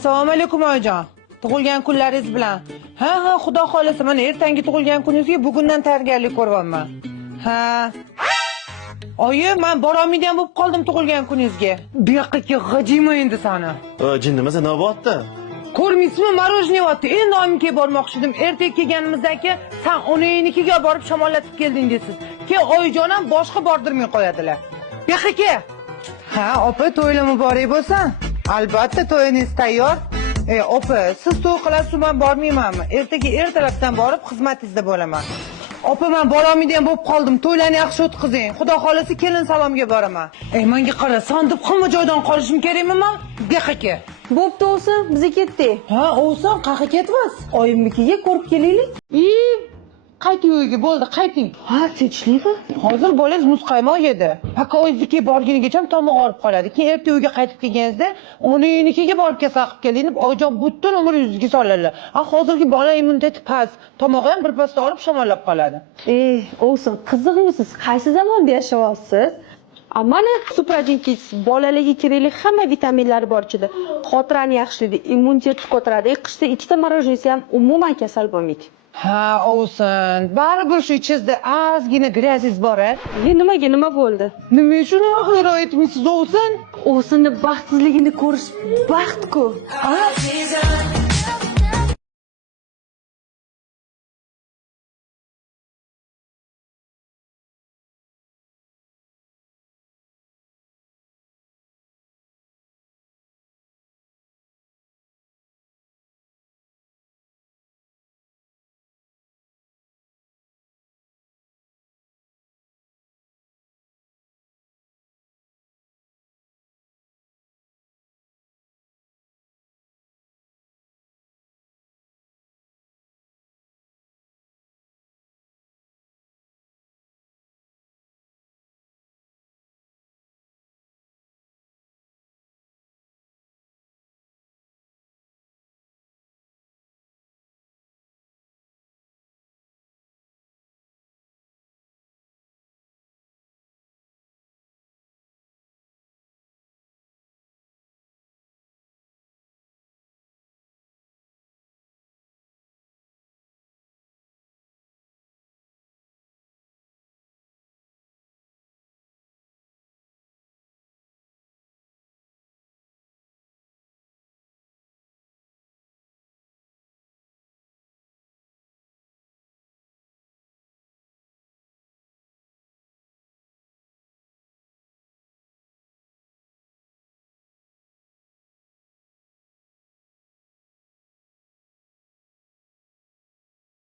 Assalomu alaykum oyijon. Tug'ilgan kunlaringiz bilan. Ha, xudo xolasa mana ertangi tug'ilgan kuningizga bugundan tayyorgarlik ko'ryapman. Ha. Oyi, men borolmaydigan bo'lib qoldim tug'ilgan kuningizga. Bu yoqqa g'ajiyman endi sani. Jinnima nima bo'pti? Ko'rmaysizmi, marojniy o'tdi. Endi oyimga bormoqchi edim. Ertaga kelganimizdan-ki, sen onangnikiga borib shamollatib kelding deysiz. Keyin oyijon ham boshqa bordirmay qo'yadilar. Bu yoqqa ke. Ha, opa, to'ylar muborak bo'lsin. Albatta, to'yingiz tayyor. Opa, siz to'y qilasiz, men bormaymanmi? Ertaga ertalabdan borib xizmatingizda bo'laman. Opa, men borolmaydigan bo'lib qoldim. To'ylarni yaxshi o'tkazing. Xudo xolasa kelin salomga boraman. Menga qara, sandiq hamma joydan qolishim kerakmi men? Bu yoqqa ke. Bo'pti o'zi, biz ketdik. Ha, o'zing qayerga ketyapsiz? Oyimnikiga ko'rib kelaylik. Qayting uyga, bo'ldi, qayting. Ha, tinchlikmi? Hozir bolangiz muzqaymoq yedi. Paka o'ziga borgunigacha tomoq og'rib qoladi. Keyin erta uyga qaytib kelganingizda onangnikiga borib kasal qilib keling deb oyijon butun umr yuziga soladilar. Hozirgi bola immuniteti past, tomog'i ham birpasda olib shamollab qoladi. O'zim, qiziqmisiz? Qaysi zamonda yashayapsiz? Mana suprajinkis bolalarga kerakli hamma vitaminlari bor ichida. Xotirani yaxshilaydi, immunitetni ko'taradi. Qishda ikkita marojnisi ham umuman kasal bo'lmaydi. Ha, o'sin. Baribir shu ichingizda ozgina gryazis bor-a? Nimaga nima bo'ldi? Nima uchun xayro etmaysiz o'sin? O'sinni baxtsizligini ko'rish baxt-ku.